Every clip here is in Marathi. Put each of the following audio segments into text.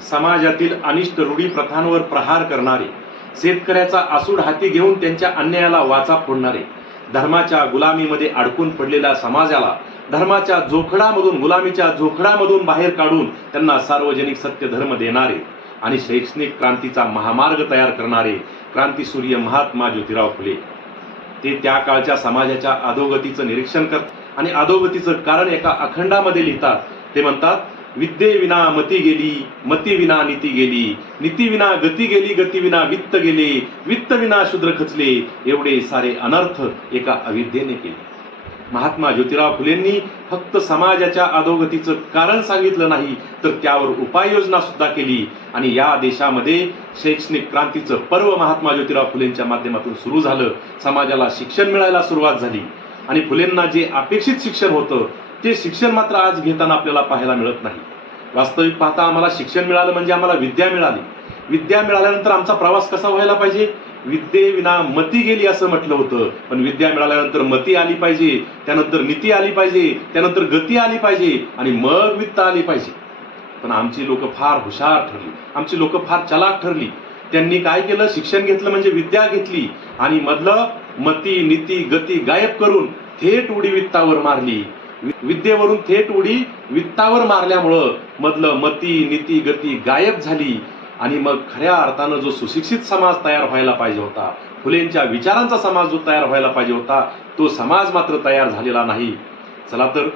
समाजातील अनिष्ट रूढी प्रथांवर प्रहार करणारे शेतकऱ्याचा आसूड हाती घेऊन त्यांच्या अन्यायाला वाचा फोडणारे धर्माच्या गुलामीमध्ये अडकून पडलेल्या समाजाला धर्माच्या जोखडामधून गुलामीच्या जोखडामधून बाहेर काढून त्यांना सार्वजनिक सत्य धर्म देणारे आणि शैक्षणिक क्रांतीचा महामार्ग तयार करणारे क्रांतीसूर्य महात्मा ज्योतिराव फुले. ते त्या काळच्या समाजाच्या अधोगतीचं निरीक्षण करतात आणि अधोगतीचं कारण एका अखंडामध्ये लिहितात. ते म्हणतात विद्येविना मती गेली मती विना नीती गेली नीती विना गती गेली गती विना वित्त गेले वित्त विना शूद्र खचले एवढे सारे अनर्थ एका अविद्येने केले. महात्मा ज्योतिराव फुलेंनी फक्त समाजाच्या अधोगतीचं कारण सांगितलं नाही तर त्यावर उपाययोजना सुद्धा केली. आणि या देशामध्ये शैक्षणिक क्रांतीचं पर्व महात्मा ज्योतिराव फुलेंच्या माध्यमातून सुरू झालं. समाजाला शिक्षण मिळायला सुरुवात झाली. आणि फुलेंना जे अपेक्षित शिक्षण होतं ते शिक्षण मात्र आज घेताना आपल्याला पाहायला मिळत नाही. वास्तविक पाहता आम्हाला शिक्षण मिळालं म्हणजे आम्हाला विद्या मिळाली. विद्या मिळाल्यानंतर आमचा प्रवास कसा व्हायला पाहिजे? विद्येविना मती गेली असं म्हटलं होतं. पण विद्या मिळाल्यानंतर मती आली पाहिजे त्यानंतर नीती आली पाहिजे त्यानंतर गती आली पाहिजे आणि मग वित्त आली पाहिजे. पण आमची लोक फार हुशार ठरली. आमची लोक फार चलाक ठरली. त्यांनी काय केलं? शिक्षण घेतलं म्हणजे विद्या घेतली. आणि मधलं मती नीती गती गायब करून थेट उडी वित्तावर मारली. विद्येवरून थेट उडी वित्तावर मारल्यामुळं मधलं मती नीती गती गायब झाली आणि मग खऱ्या अर्थानं जो सुशिक्षित समाज तयार व्हायला पाहिजे होता फुलेंच्या विचारांचा समाज जो तयार व्हायला पाहिजे होता तो समाज मात्र तयार झालेला नाही. चला तर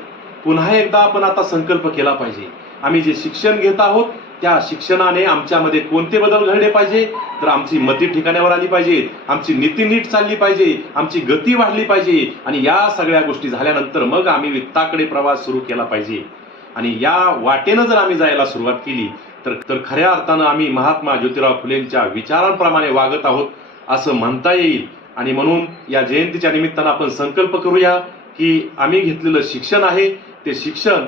पुन्हा एकदा आपण आता संकल्प केला पाहिजे. आम्ही जे शिक्षण घेत आहोत त्या शिक्षणाने आमच्यामध्ये कोणते बदल घडले पाहिजे? तर आमची मती ठिकाण्यावर आली पाहिजे आमची नीती नीट चालली पाहिजे आमची गती वाढली पाहिजे आणि या सगळ्या गोष्टी झाल्यानंतर मग आम्ही वित्ताकडे प्रवास सुरू केला पाहिजे. आणि या वाटेनं जर आम्ही जायला सुरुवात केली तर तर खऱ्या अर्थानं आम्ही महात्मा ज्योतिराव फुलेंच्या विचारांप्रमाणे वागत आहोत असं म्हणता येईल. आणि म्हणून या जयंतीच्या निमित्तानं आपण संकल्प करूया की आम्ही घेतलेलं शिक्षण आहे ते शिक्षण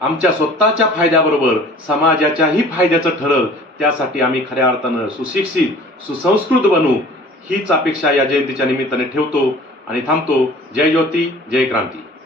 आमच्या स्वतःच्या फायद्याबरोबर समाजाच्याही फायद्याचं ठरल त्यासाठी आम्ही खऱ्या अर्थानं सुशिक्षित सुसंस्कृत बनू हीच अपेक्षा या जयंतीच्या निमित्ताने ठेवतो आणि थांबतो. जय ज्योती जय क्रांती.